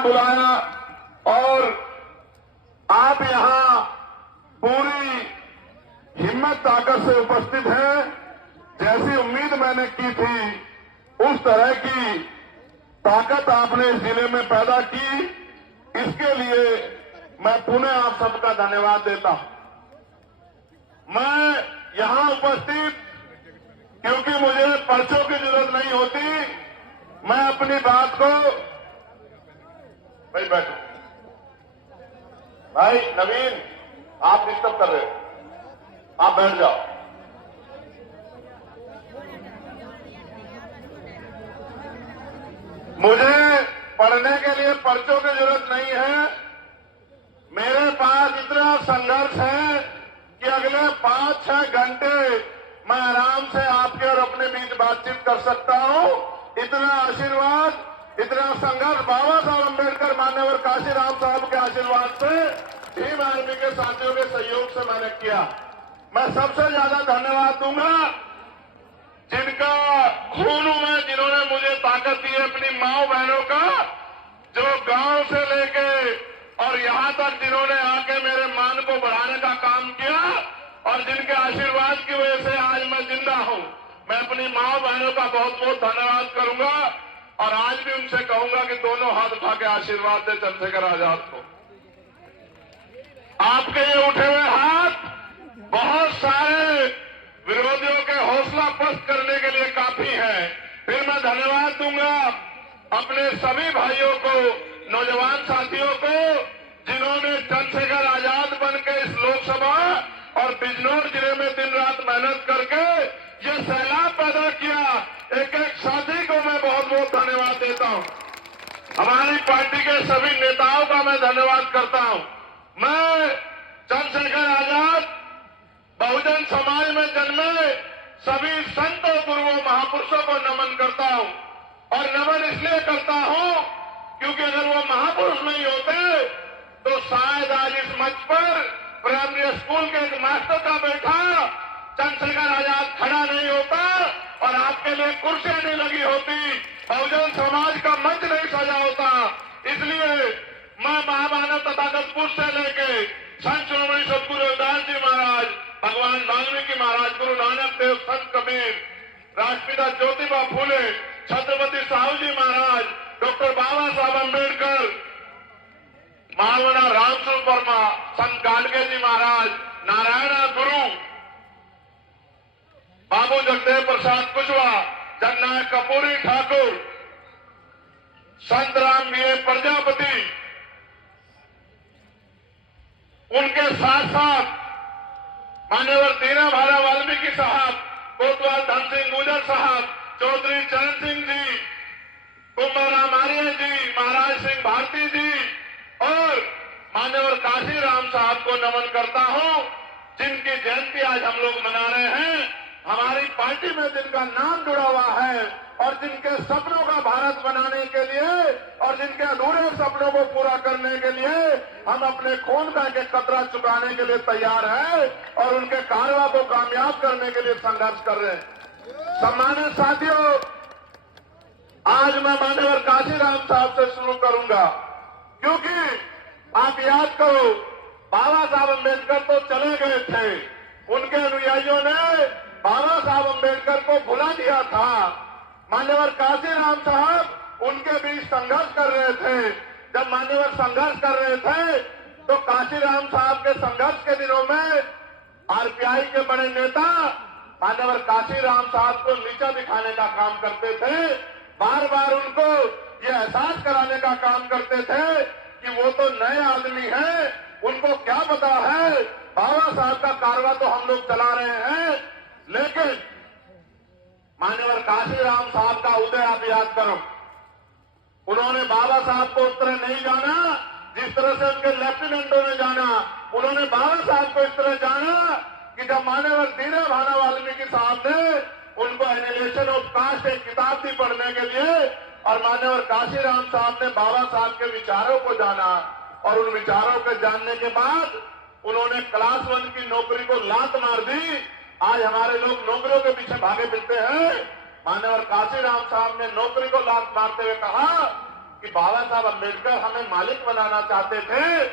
यहां बुलाया और आप यहां पूरी हिम्मत ताकत से उपस्थित हैं। जैसी उम्मीद मैंने की थी उस तरह की ताकत आपने इस जिले में पैदा की, इसके लिए मैं पुनः आप सबका धन्यवाद देता हूं। मैं यहां उपस्थित क्योंकि मुझे पर्चों की जरूरत नहीं होती, मैं अपनी बात को भाई बैठो, भाई नवीन आप डिस्टर्ब कर रहे हो, आप बैठ जाओ। मुझे पढ़ने के लिए पर्चों की जरूरत नहीं है। मेरे पास इतना संघर्ष है कि अगले 5-6 घंटे मैं आराम से आपके और अपने बीच बातचीत कर सकता हूं। इतना आशीर्वाद, इतना संघर्ष बाबा साहब अम्बेडकर, मान्यवर काशीराम साहब के आशीर्वाद से, भीम आर्मी के साथियों के सहयोग से मैंने किया। मैं सबसे ज्यादा धन्यवाद दूंगा जिनका खून में, जिन्होंने मुझे ताकत दी है, अपनी माओ बहनों का, जो गांव से लेके और यहां तक जिन्होंने आके मेरे मान को बढ़ाने का काम किया और जिनके आशीर्वाद की वजह से आज मैं जिंदा हूं। मैं अपनी माओ बहनों का बहुत बहुत धन्यवाद करूंगा और आज भी उनसे कहूंगा कि दोनों हाथ उठा के आशीर्वाद दे चंद्रशेखर आजाद को। आपके ये उठे हुए हाथ बहुत सारे विरोधियों के हौसला पस्त करने के लिए काफी है। फिर मैं धन्यवाद दूंगा अपने सभी भाइयों को, नौजवान साथियों को, जिन्होंने चंद्रशेखर आजाद बन के इस लोकसभा और बिजनौर जिले में दिन रात मेहनत करके ये सैलाब पैदा किया। एक एक साथी को मैं बहुत बहुत धन्यवाद देता हूं। हमारी पार्टी के सभी नेताओं का मैं धन्यवाद करता हूं। मैं चंद्रशेखर आजाद बहुजन समाज में जन्मे सभी संतों, गुरुओं, महापुरुषों को नमन करता हूं और नमन इसलिए करता हूं क्योंकि अगर वो महापुरुष नहीं होते तो शायद आज इस मंच पर प्राइमरी स्कूल के एक मास्टर का बैठा चंद्रशेखर आजाद खड़ा नहीं होता और आपके लिए कुर्सियां नहीं लगी होती, बहुजन समाज का मंच नहीं सजा होता। इसलिए मैं महामानव तथागतपुर से लेके संत श्रोमणी सदगुरु रविदास जी महाराज, भगवान वाल्मीकि महाराज, गुरु नानक देव, संत कबीर, राष्ट्रपिता ज्योतिबा फूले, छत्रपति साहू जी महाराज, डॉक्टर बाबा साहब अम्बेडकर, महामना रामस्वरूप वर्मा, संत गाडगे जी महाराज, नारायण गुरु, बाबू जगदेव प्रसाद कुशवाहा, जननायक कपूरी ठाकुर, संत राम बीए प्रजापति, उनके साथ साथ मान्यवर दीना भाला वाल्मीकि साहब, कोतवाल धन सिंह गुजर साहब, चौधरी चरण सिंह जी, कुंभराम आर्य जी, महाराज सिंह भारती जी और मान्यवर काशीराम साहब को नमन करता हूं, जिनकी जयंती आज हम लोग मना रहे हैं। हमारी पार्टी में जिनका नाम जुड़ा हुआ है और जिनके सपनों का भारत बनाने के लिए और जिनके अधूरे सपनों को पूरा करने के लिए हम अपने खून का एक कतरा चुकाने के लिए तैयार हैं और उनके कारवा को कामयाब करने के लिए संघर्ष कर रहे हैं। सम्मानित साथियों, आज मैं मान्यवर काशीराम साहब से शुरू करूंगा क्योंकि आप याद करो, बाबा साहब अम्बेडकर तो चले गए थे, उनके अनुयायियों ने बाबा साहब अम्बेडकर को भुला दिया था। मान्यवर काशीराम साहब उनके बीच संघर्ष कर रहे थे। जब मान्यवर संघर्ष कर रहे थे तो काशीराम साहब के संघर्ष के दिनों में आरपीआई के बड़े नेता मान्यवर काशीराम साहब को नीचा दिखाने का काम करते थे। बार बार उनको ये एहसास कराने का काम करते थे कि वो तो नए आदमी हैं, उनको क्या पता है, बाबा साहब का कारवा तो हम लोग चला रहे हैं। लेकिन मान्यवर काशीराम साहब का उदय आप याद करो, उन्होंने बाबा साहब को उस तरह नहीं जाना जिस तरह से उनके लेफ्टिनेंटों ने जाना। उन्होंने बाबा साहब को इस तरह जाना कि जब मान्यवर दीना भाला वाल्मीकि साहब ने उनको एनिलेशन ऑफ कास्ट एक किताब दी पढ़ने के लिए और मान्यवर काशीराम साहब ने बाबा साहब के विचारों को जाना और उन विचारों के जानने के बाद उन्होंने क्लास 1 की नौकरी को लात मार दी। आज हमारे लोग नौकरियों के पीछे भागे फिरते हैं। मान्यवर काशीराम साहब ने नौकरी को लात मारते हुए कहा कि बाबा साहब अम्बेडकर हमें मालिक बनाना चाहते थे,